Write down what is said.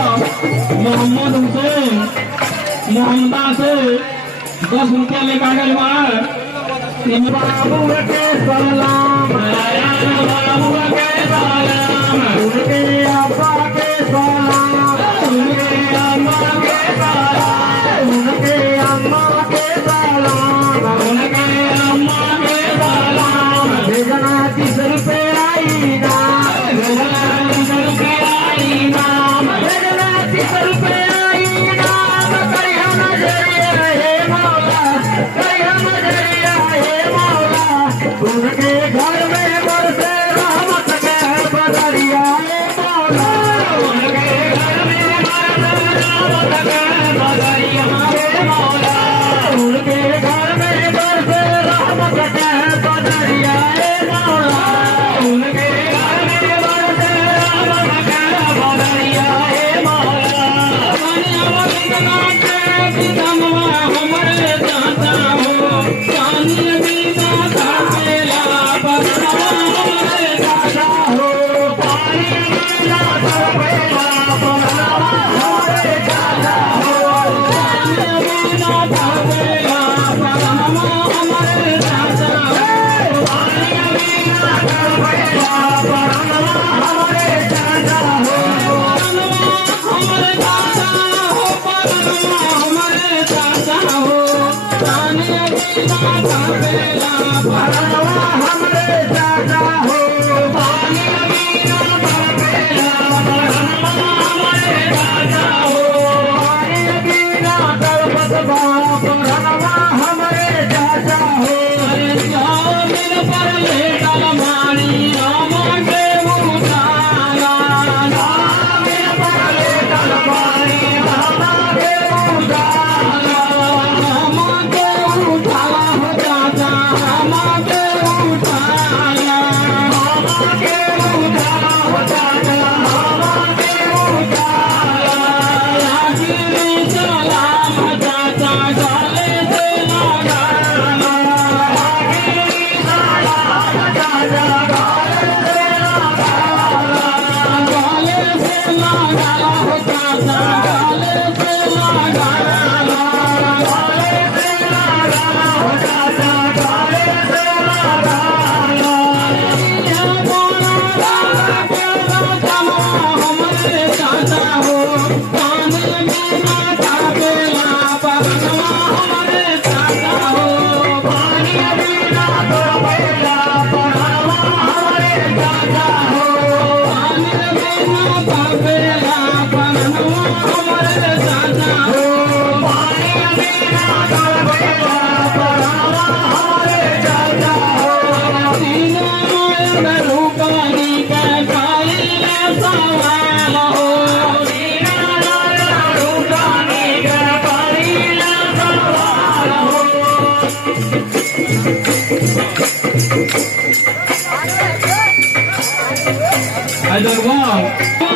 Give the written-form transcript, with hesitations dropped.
मोहम्मद हुसैन मोहम्मदा से 10 रुपया लेकर गए बाबू के सलाम बाबू के सलाम उनके अब्बा के सलाम उनके अम्मा के सलाम उनके अम्मा के सलाम उनके अम्मा के सलाम भेजना 30 रुपया आईना भेजना 30 रुपया आईना भेजना 30 रुपया आईना करिया नजरिया हे मौला करिया नजरिया हे मौला उनके घर में बरसे रहमत के बदरिया हे मौला उनके घर में बरसे रहमत के बदरिया हे मौला उनके घर में बरसे रहमत के बदरिया हे मौला उनके घर में बरसे रहमत के बदरिया हे मौला दुनिया के बिदमवा हमरे दाता हो पानी बिना तापेला बरवा हमरे दाता हो पानी बिना तापेला बरवा हमरे दाता हो पानी बिना तापेला बरवा हमरे दाता हो पानी बिना तापेला बरवा हमरे दाता हो हमरे दाता हो बरवा हमरे दाता हो पानी बिना तापेला बरवा हमरे दाता हो पानी बिना तापेला बरवा हमरे दाता हो पानी बिना तड़पत बाप बरवा हमरे दाता हो अरे जाओ दिल पर लेटल मारी राम के उठाला जाओ दिल पर लेटल मारी राम के उठाला राम के उठाला हो दाता राम के उठाला राम के उठाला हो दाता राम के उठाला लागी सलाम दाता गले से लगाना लागी सलाम दाता गले से लगाना गले से लगाना हो दाता गले से लगाना गले से लगाना हो दाता गले से लगाना ये बोला के जमा हमरे दाता हो पानी बिना तापेला बरवा हमरे दाता हो पानी बिना तापेला बरवा हमरे दाता हो पानी बिना तापेला बरवा हमरे दाता हो पानी बिना तापेला बरवा हमरे दाता हो सीना में रूपानी के काईले सवाल हो सीना में रूपानी के काईले सवाल हो I don't want